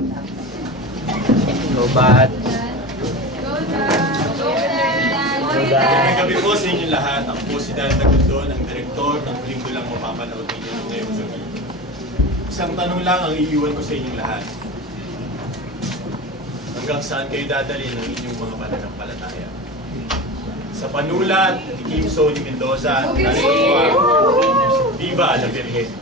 Go bad. Magandang gabi po sa inyong lahat. Ako po si Dan Tagundon, ang direktor ng pelikulang mapapanood ninyo ngayong gabi. Isang tanong lang ang iiwan ko sa inyong lahat. Hanggang saan kayo dadalhin ng inyong mga pananampalataya? Sa panulat ni Kim Sony Mendoza, Viva la Virgen!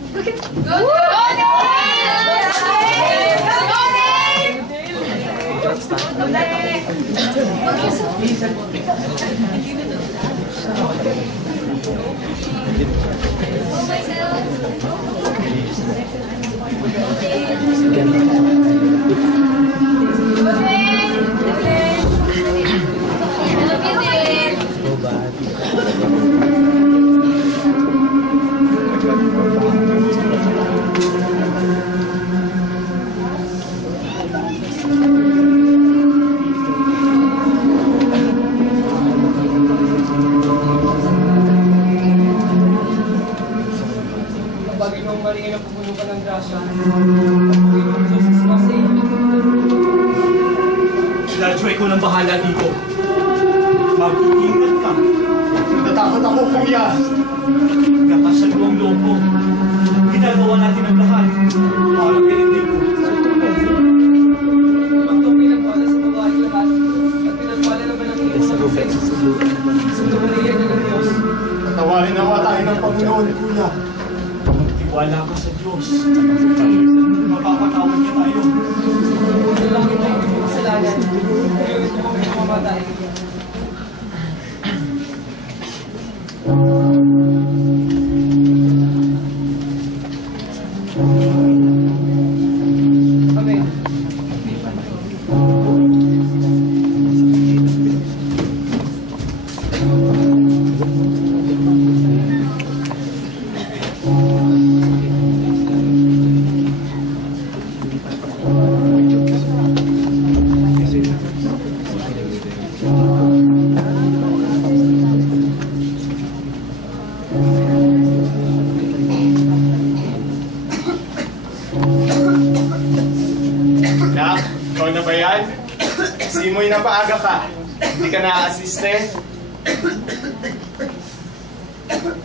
Radyo, ikaw nang bahala dito. Mag-iingat ka. Natatakot ako, kuya! Nakasalo ang loob mo. Ginagawa natin ang lahat. Para pinindi ko. Ito pinagpala sa babae lahat. At pinagpala naman ang iyong mga kapit. Sa tumaliyan niya ng Diyos. Patawarin nawa tayo ng Panginoon, kuya. Magtiwala ka sa Diyos. Mapapatawad niya tayo. Kung lang ito ang iyong kasalanan, ngayon ito kami mamamatay. Amen. Nak, ikaw na ba yan? Simoy na paaga ka. Hindi ka na-assiste?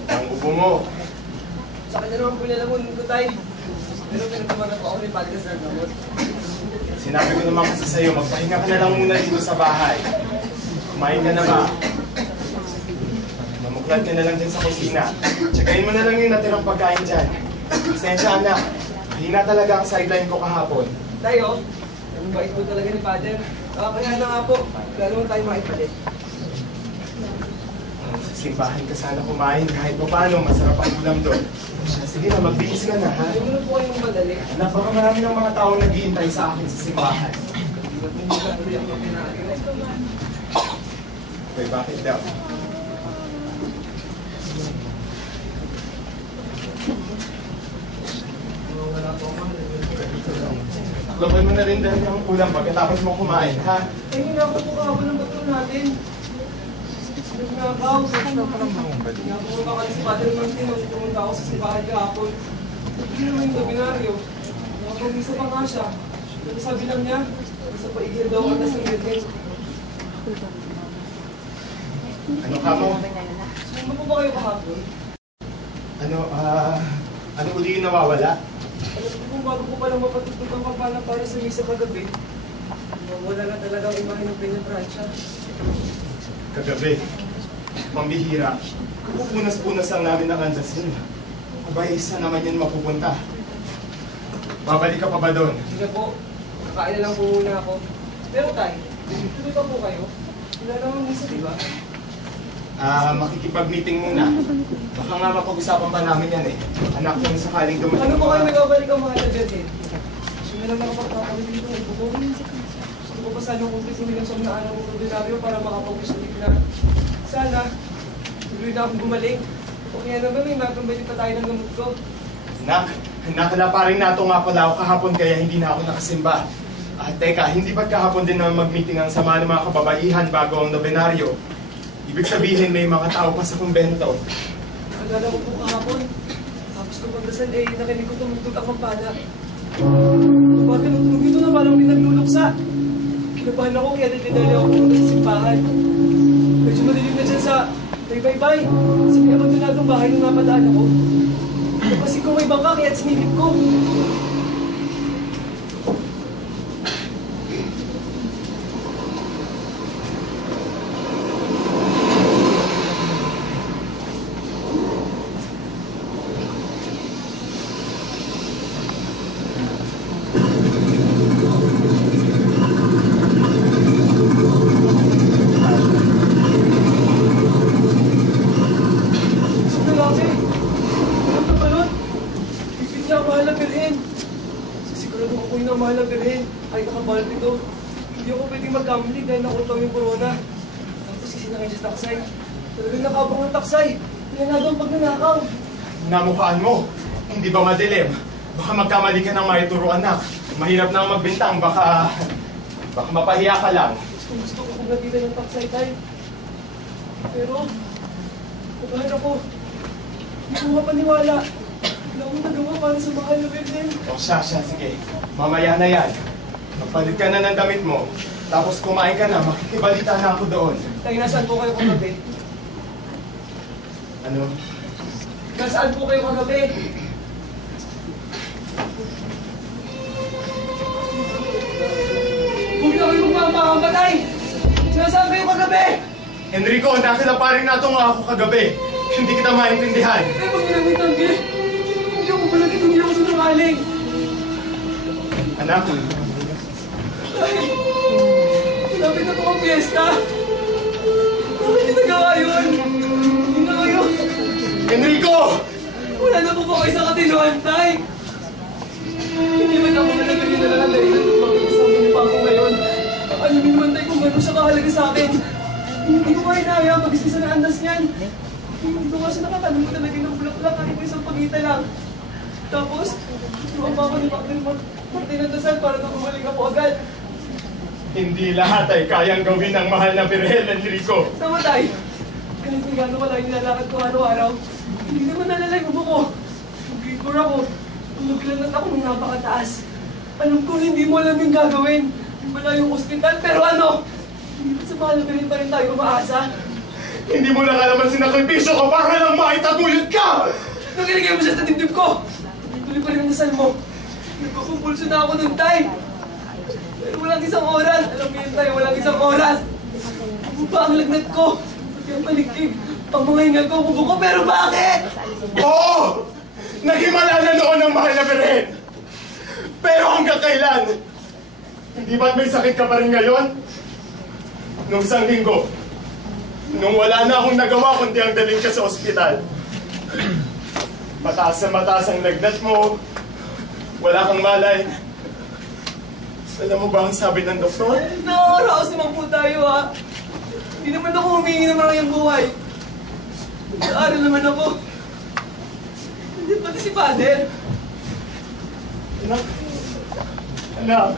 Ang upo mo. Sa kanya naman po nilamunin ko tayo. Pero pinagtamagan ko ako ni Padre sa gamot. Sinabi ko naman kasi sa'yo, magpahinga ka na lang muna dito sa bahay. Kumain ka na ba? Mamuklat ka na lang dyan sa kusina. Tsagayin mo na lang yung natirang pagkain dyan. Pasensya anak. Mahina talaga ang sideline ko kahapon. Tayo, ang bait po talaga ni Father. Kaya na nga po, lalo naman tayo makipalit. Sa simbahan ka sana kumain kahit pa paano, masarap ang ulam doon. Sige na, magbihis ka na ha. Ayaw mo na po kayong madali. Anak, baka marami ng mga tao naghihintay sa akin sa simbahan. Okay, bakit daw? Laban mo na rin dahil yung ulam pagkatapos mo kumain, ha? Eh, hinako po kahapon ng bato natin. Nagagaw. Hinako po ka si Father Martin nung pumunta ako sa simbahan kahapon. Hindi naman yung gabinaryo. Nakapag-isa pa nga siya. Pero sabi lang niya, sa paigil daw ka ng Virgen. Ano ka mo? Sumamba po ba kayo kahapon? Ano uli yung nawawala? Alam ko kung bago ko palang mapatutog ang kampana para sa misa kagabi, wala na talagang imahe ng Peña Francia. Kagabi, pambihira. Pupunas-punas lang namin ang kandasin. Abay, saan naman yan mapupunta? Babalik ka pa ba doon? Hindi na po, kakain na lang po muna ako. Pero tay, tuloy pa po kayo? Wala naman misa, di ba? Makikipag-meeting muna. Baka nga mapag-usapan pa namin yan eh. Anak kung sakaling dumating. Ano po kayo nagabalik ang mga Virgen? Sino lang nakapagpapalik dito? Gusto ko pa sana kung sisingin ang somnaan ng ordinaryo para makapag-usalit na sana tuloy na akong bumalik. O kaya naman may magambalik pa tayo ng gamot ko. Nakala pa rin nato nga pala ako kahapon kaya hindi na ako nakasimba. Teka, hindi ba't kahapon din naman mag-meeting ang sama ng mga kababaihan bago ang nobenaryo? Ibig sabihin may mga tao pa sa kumbento. Nagala ko po kahapon. Tapos ko pagdasal nakinig ko tumugtog ang kampana. Bakit nung tumugtog ito na parang pinagluluksa. Kinabahan ako kaya dinadali ako pumunta sa simbahan. Medyo madilim na dyan sa Baybay. Sa may abandonadong bahay nung napadaan ako. Napasin ko may bangka kaya sinilip ko. Mahal na Birhen, ay nakabal dito. Hindi ako pwedeng magkamali dahil nakutang yung corona. Tapos isinakay sa taksay. Talagang nakabang ng taksay. Pinanado ang pagnanakaw. Namukhaan mo. Hindi ba madilim? Baka magkamali ka ng maituro, anak. Mahirap na ang magbintang. Baka mapahiya ka lang. Gusto ko kung natita ng taksay, tay. Pero, nagahan ako. Hindi ko mapaniwala. Wala akong nagawa para sa mahal na Birhen. O siya, sige. Mamaya na yan. Magpalit ka na ng damit mo. Tapos kumain ka na. Makikibalita na ako doon. Tay, nasaan po kayo kagabi? Ano? Nasaan po kayo kagabi? Huwag na kayo magmamamatay! Nasaan kayo kagabi? Enrico, nakita pa rin nato nga ako kagabi. Hindi kita maintindihan. Eh, pag ginamit ang gay, hindi ako pala dito, hindi ako sinungaling. Anak, Ay, malapit na po ang piyesta. Bakit hindi nagawa yun? Hindi na kayo. Enrico! Wala na po ba kayo sa katinuan, tay? Hindi man ako na nagawin na lang dahil bakit kasama niyo pa ako ngayon. Alam niyo naman tayo kung gano'n siya kahalaga sa akin. Hindi ko kayo naya mag-isisa na andas niyan. Hindi ko nga siya nakatanong ko talaga ng bulak-bulak kahit may isang pagita lang. Tapos, turuan pa ako ni Martin ng dasal para na bumalik ako agad. Hindi lahat ay kayang gawin ng mahal na Birhen, Enrico. Tama tayo. Kahit kung gano'n ko lang nilalakad ko araw-araw, hindi naman nalalay mo ko. Mag-record ako. Naglanat ako ng napakataas. Alam ko hindi mo alam yung gagawin. Wala yung hospital, pero ano? Hindi ba sa mahal na Birhen pa rin tayo umaasa? Hindi mo lang alam ang sinakripisyo ko para lang maitaguyod ka! Nung ilagay mo siya sa dibdib ko, tuloy pa rin ang dasal mo. Nagpapumpulso na ako ng time. Pero walang isang oras. Alam mo yun tayo, walang isang oras. Bumaba ang lagnat ko. Pati ang paligid. Pamangahingal ko, bubo ko, pero bakit? Oo! Naghimala na noon ang mahal na Birhen! Pero hanggang kailan? Hindi ba may sakit ka pa rin ngayon? Nung isang linggo, nung wala na akong nagawa kundi ang daling ka sa ospital. Mataas na mataas ang lagnat mo. Wala kang malay. Alam mo ba ang sabi ng doktor? Nakakaraos naman po tayo, ha? Hindi naman ako humingi ng maraming buhay. Nag-aaral naman ako. Hindi pati si Father. Anak,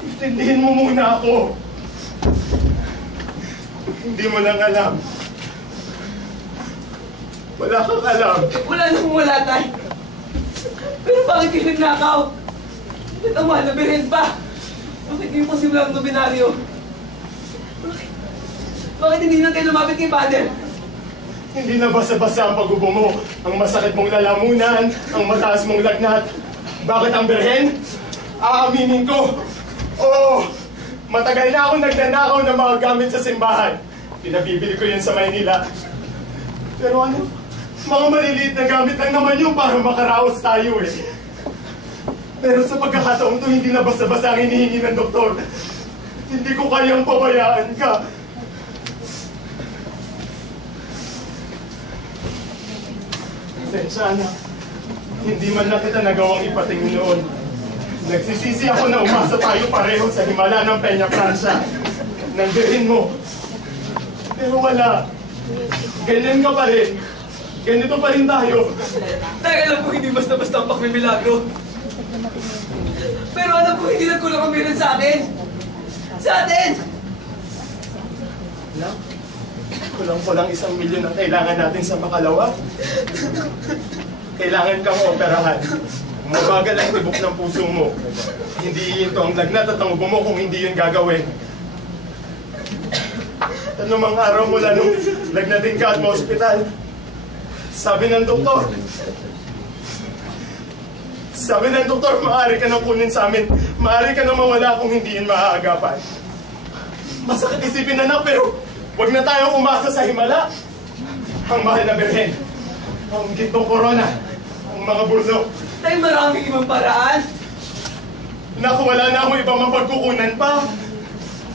intindihin mo muna ako. Hindi mo lang alam. Wala kang alam. Wala nang wala tayo. Pero bakit kayo nagnakaw? Bakit ang mahal na Birhen pa? Bakit kayo posible ang nobinaryo? Bakit hindi na tayo lumapit kay Father? Hindi na basa-basa ang pag-ubo mo. Ang masakit mong lalamunan, ang mataas mong lagnat. Bakit ang Birhen? Aaminin ko. Oo, matagal na akong nagnanakaw ng mga gamit sa simbahan. Pinabibili ko yun sa Maynila. Pero ano, mga maliliit na gamit lang naman yun para makaraos tayo eh. Pero sa pagkakataong to, hindi na basta-basta ang hinihingi ng doktor. Hindi ko kayang pabayaan ka. Pasensya na. Hindi man lang kita nagawang ipatingin noon. Nagsisisi ako na umasa tayo pareho sa himala ng Peña Francia. Nang Birhen mo. Pero wala. Ganyan ka pa rin. Ganito pa rin tayo. Tayo alam ko hindi basta-basta ang pakmimilagro. Pero alam ko hindi nagkulang ang Birhen sa akin. Sa atin! Alam, kulang-kulang 1 milyon ang kailangan natin sa makalawa. Kailangan kang operahan. Umabagal ang tibok ng puso mo. Hindi iinto ang lagnat at ang ubo mo kung hindi yun gagawin. Anumang araw mula nung lagnatin ka at ma-hospital, sabi ng doktor, maaari ka nang kunin sa amin, maaari ka nang mawala kung hindi yun maaagapan. Masakit isipin, anak, pero huwag na tayong umasa sa himala. Ang mahal na Birhen, ang gitong korona, ang mga burlo. Tay, maraming ibang paraan. Naku, wala na akong ibang mapagkukunan pa.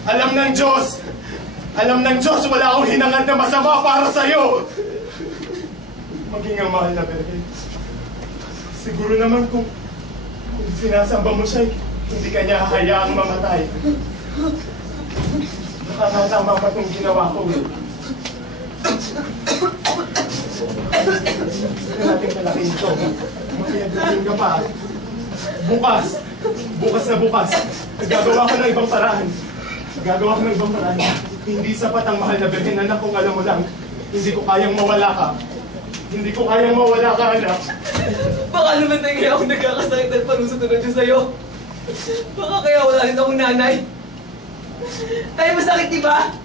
Alam ng Diyos, wala akong hinangad na masama para sa'yo. Maging ang mahal na Birhen. Siguro naman kung sinasamba mo siya, hindi ka niya hayaang mamatay. Nakakatama pa itong ginawa ko. Hindi natin kalaking ito. Magkiyagdating ka pa. Bukas na bukas, gagawa ko ng ibang paraan. Hindi sapat ang mahal na Birhen, anak, kung alam mo lang, hindi ko kayang mawala ka. Anak. Baka naman tayo kaya ako nagkakasakit at parusa to ng Diyos sa'yo. Baka kaya wala rin akong nanay. Tayo masakit, di ba?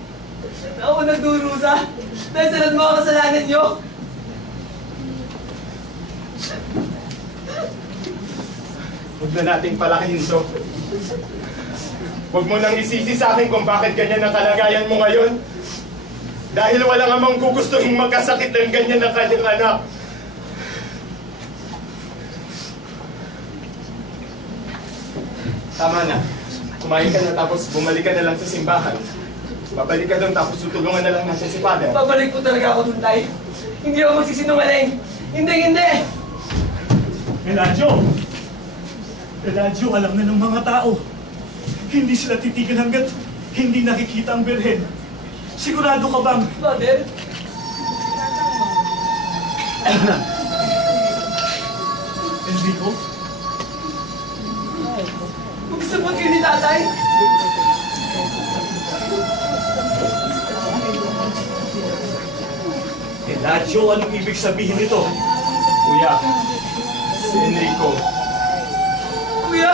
Na ako nagdurusa dahil sa lahat mga kasalanan niyo. Huwag na nating palakihin to. Huwag mo nang isisi sa akin kung bakit ganyan ang kalagayan mo ngayon. Dahil walang amang gugustuhin magkasakit ng ganyan ng kanyang anak. Tama na. Kumain ka na tapos bumalik ka na lang sa simbahan. Babalik ka doon tapos tutulungan na lang natin si Father. Babalik po talaga ako dun, Tay. Hindi ako magsisinungaling. Hindi! Eladio, alam na ng mga tao. Hindi sila titigil hanggat hindi nakikita ang Birhen. Sigurado ka bang? Father? Enrico? Magsabot kayo ni Tatay? Eladio, anong ibig sabihin nito? Kuya, si Enrico. Kuya?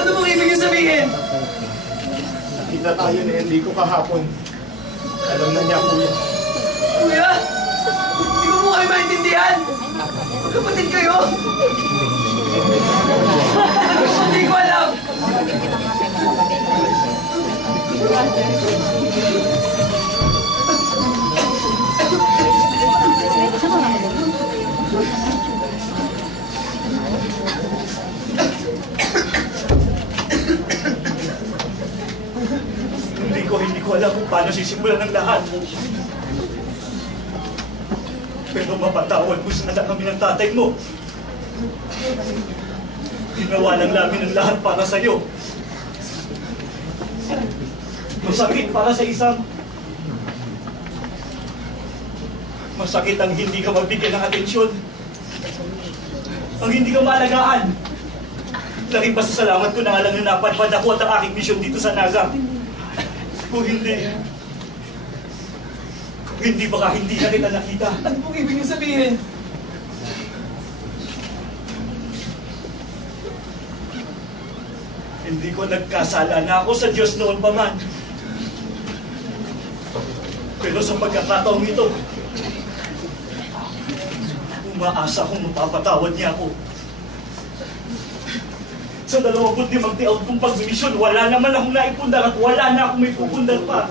Ano bang ibig niyo sabihin? Nakita tayo ni Enrico kahapon. Alam na niya, kuya. Kuya? Hindi ko mo kayo maintindihan. Magkapatid kayo. Hindi ko alam. Hindi ko alam kung paano sisimulan ng lahat. Pero mapatawad mo sana kami ng tatay mo. Ginawa lang namin ang lahat para sa'yo. Masakit para sa isang... Masakit ang hindi ka mabigyan ng atensyon. Ang hindi ka maalagaan. Laking pasasalamat ko na nga lang na napadpad ako at ang aking misyon dito sa Naga. Kung hindi baka hindi na kita nakita. Ano pong ibig niyo sabihin? Hindi ko nagkasala na ako sa Diyos noon pa man. Pero sa pagkakataong ito, umaasa akong mapapatawad niya ako. Sa 25 taon kong pagmisyon, wala naman akong naipundar at wala na akong may pupundar pa.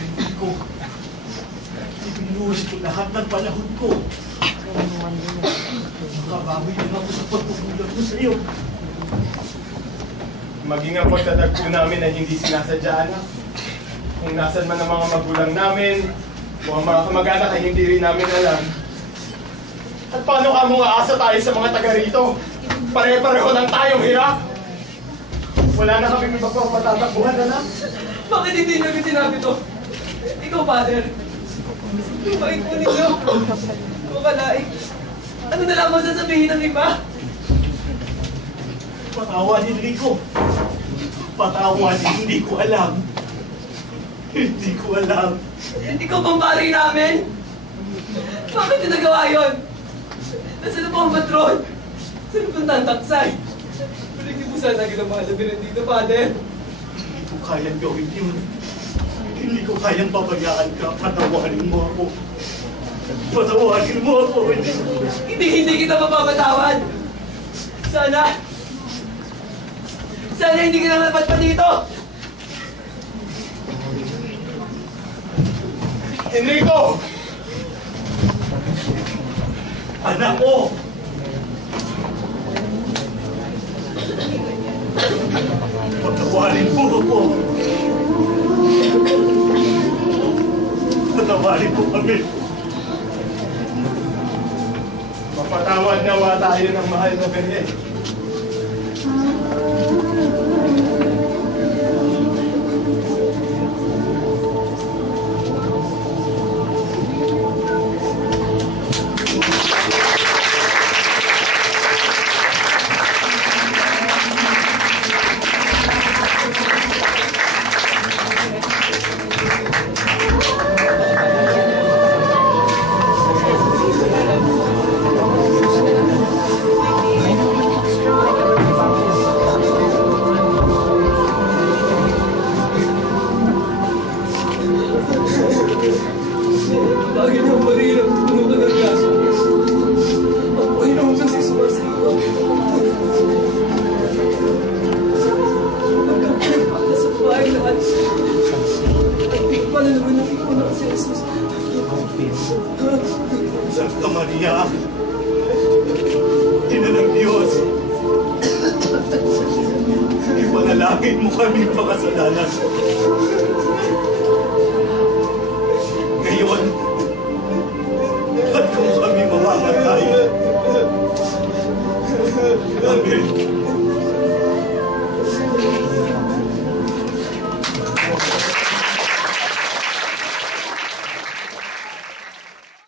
Hindi ko. Ibinuhos ko lahat ng panahon ko. Makabawi lang ako sa pagpupundar ko sa iyo. Maging ang pagtatagpo namin ay hindi sinasadya, anak. Kung nasan man ang mga magulang namin, o ang mga kamag-anak ay hindi rin namin alam. At paano ka mga asa tayo sa mga taga rito? Pare-pareho lang tayong hirap. Wala na kami iba pang matatakbuhan, anak. Bakit hindi niyo rin sinabi to? Ikaw, Father. Yung bait po ninyo. Kukalain. Ano na lang masasabihin ng iba? Patawan, Enrico. Patawan, hindi ko alam. Hindi ko alam. Ikaw bang pari namin? Bakit niyo nagawa yun? Nasaan na po ang patron? Saan po ang taksay? Balik niyo po sana ginamahal na bilang dito, Father. Hindi ko kayang gawin yun. Hindi ko kayang pabayaan ka. Patawarin mo ako. Patawarin mo ako. Hindi kita mapapatawad. Sana hindi ka na mapad pa dito. Enrico! Anak ko! Patawarin mo ako. Patawarin mo kami. Mapatawad nawa tayo ng mahal na Birhen. Bakit ang mahirap tulungan ng kaso? Ang Panginoon kasi sumasawa. Magkakapagpata sa bahay lahat. At pala naman ang ikunan si Jesus. Santa Maria, Ina ng Diyos, ipanalangin mo kami makasalanan. Ngayon, at kung kami mamamatay, Amen.